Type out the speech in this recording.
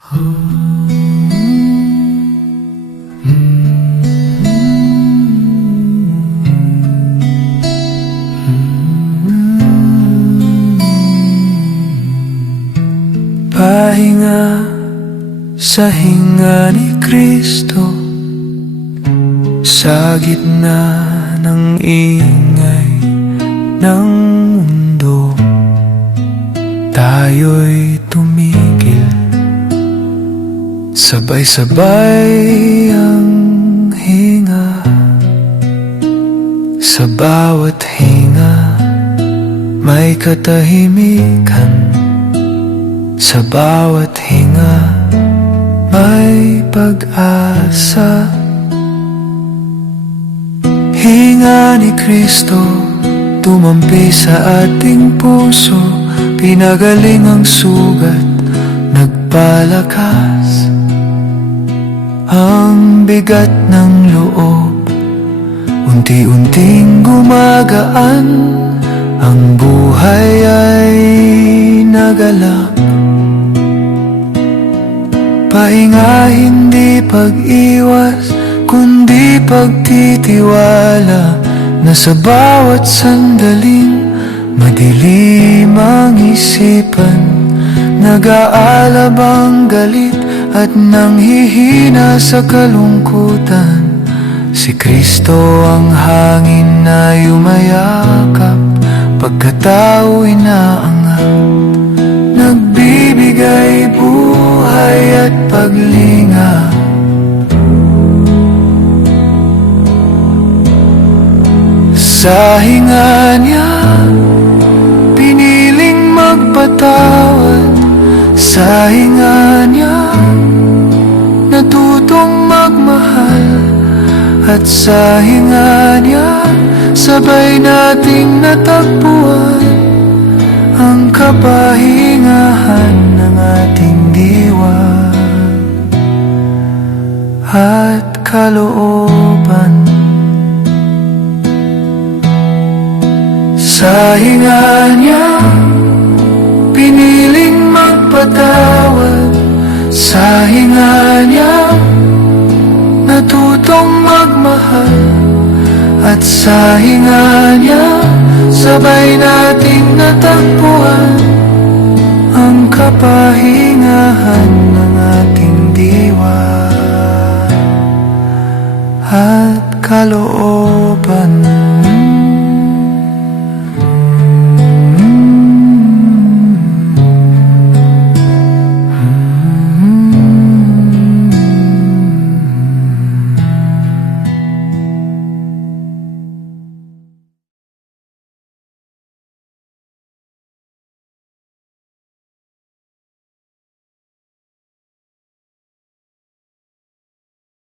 Pahinga sa hinga ni Kristo, sa gitna ng ingay ng mundo, tayo'y tumigil. Sabay-sabay ang hinga, sa bawat hinga may katahimikan. Sa bawat hinga may pag-asa. Hinga ni Kristo, tumampi sa ating puso, pinagaling ang sugat, nagpalakas ang bigat ng loob. Unti-unting gumagaan, ang buhay ay nagalak. Pahinga hindi pag-iwas, kundi pagtitiwala na sa bawat sandaling madilim ang isipan, nag-aalab ang galit at nanghihina sa kalungkutan. Si Kristo ang hangin na yumayakap, pagkatao'y naangat, nagbibigay buhay at paglinga. Sa hinga niya, piniling magpatawad. Sa hinga niya, natutong magmahal. At sa hinga niya, sabay nating natagpuan ang kapahingahan ng ating diwa at kalooban. Sa hinga niya, piniling magpatawad. Sa hinga niya, natutong magmahal. At sa hinga niya, sabay nating natagpuan ang kapahingahan